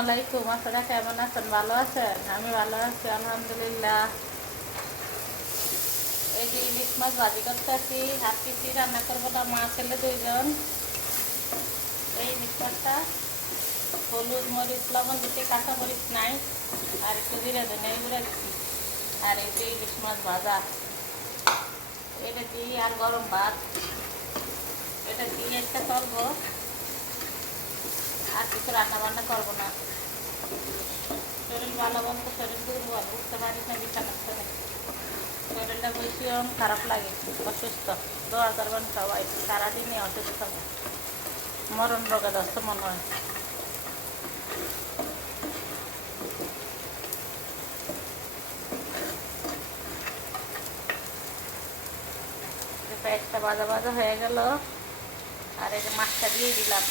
আলাইকুম। আপনারা কেমন আছেন? ভালো আছেন? আমি ভালো আছি আলহামদুলিল্লাহ। এই যে ইলিশ মাছ ভাজি করতেছি, হাফ কেজি রান্না করবো না, মা ছেলে দুইজন। এই ইলিশ মাছটা হলুদ মরিচ লবণ দিতে, কাঁচা মরিচ নাই, আর একটু জিরা ধনিয়া গুঁড়া দিচ্ছি। আর এই যে ইলিশ মাছ ভাজা, এটা দিয়ে আর গরম ভাত, এটা দিয়ে একটা চলবো, আর কিছু রান্না বান্না করবো না। শরীর ভালো বলতে শরীর দুর্বল, উঠতে পারি না বিছানা থেকে। শরীরটা ভীষণ খারাপ লাগে, অসুস্থ। দোয়া করবেন সবাই, সারাদিনই অসুস্থ, মরণ রোগে দস্ত মনে হয়। পেঁয়াজটা ভাজা ভাজা হয়ে গেল, আর এই যে মাছটা দিয়ে দিলাম।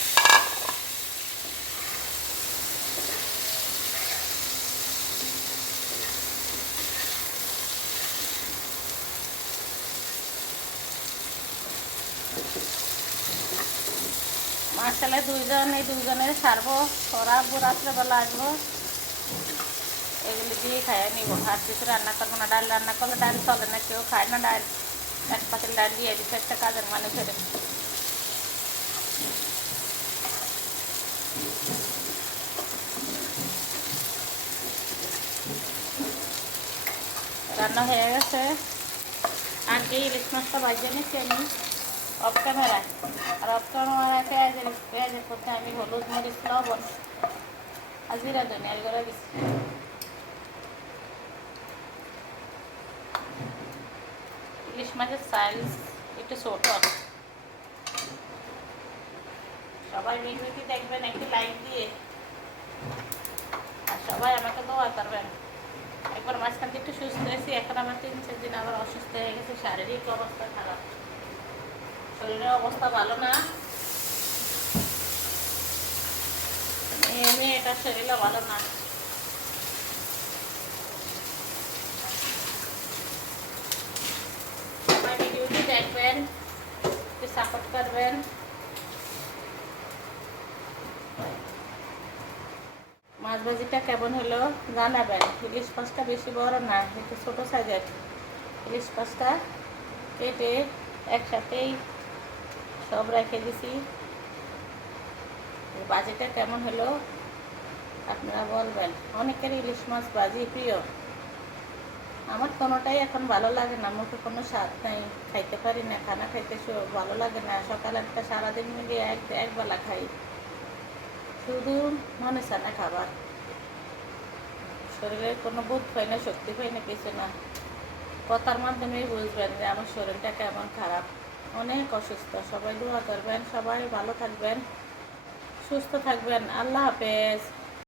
মাছ ছেলে দুইজন, এই দুইজনের সারবো, ওরা রাত্রেবেলা আসবো, এগুলি দিয়ে খাইয়ে নিব। আর কিছু রান্না করবো না। ডাল রান্না করলে ডাল চলে না, কেউ খায় না ডাল। এক পাতিল ডাল দিয়ে দিচ্ছে একটা কাজের মানুষের। রান্না হয়ে গেছে। আর কি ইলিশ মাছটা ভাজিয়ে নিচ্ছি আমি অফ ক্যামেরায়। আর অফ ক্যামেরায় পেঁয়াজের করতে আমি হলুদ মরিচ লবণ আর জিরা ধনিয়া গুঁড়া দিচ্ছি। ইলিশ মাছের সাইজ একটু ছোট। সবাই ভিডিওটি দেখবেন একটি লাইক দিয়ে, আর সবাই আমাকে দোয়া করবেন। একবার মাঝখান থেকে একটু সুস্থ হয়েছি, এখন আমার 3-4 দিন আবার অসুস্থ হয়ে গেছে, শারীরিক অবস্থা খারাপ, শরীরের অবস্থা ভালো না। এমনি এটা শরীরও ভালো না। সবাই ভিডিওটি দেখবেন, একটু সাপোর্ট করবেন। মাছ ভাজিটা কেমন হলো জানাবেন। ইলিশ মাছটা বেশি বড় না, একটু ছোটো সাইজের ইলিশ মাছটা কেটে একসাথেই সব রেখে দিছি। ভাজিটা কেমন হলো আপনারা বলবেন। অনেকের ইলিশ মাছ ভাজি প্রিয়, আমার কোনোটাই এখন ভালো লাগে না, মুখে কোনো স্বাদ নেই, খাইতে পারি না, খানা খাইতে ভালো লাগে না। সকালে একটা সারাদিন মিলিয়ে একবেলা খাই, শুধু মনে চায় না খাবার। শরীরের কোনো বোধ পাই না, শক্তি পাই না, কিছু না। কথার মাধ্যমেই বুঝবেন যে আমার শরীরটা কেমন খারাপ, অনেক অসুস্থ। সবাই দোয়া করবেন, সবাই ভালো থাকবেন, সুস্থ থাকবেন। আল্লাহ হাফেজ।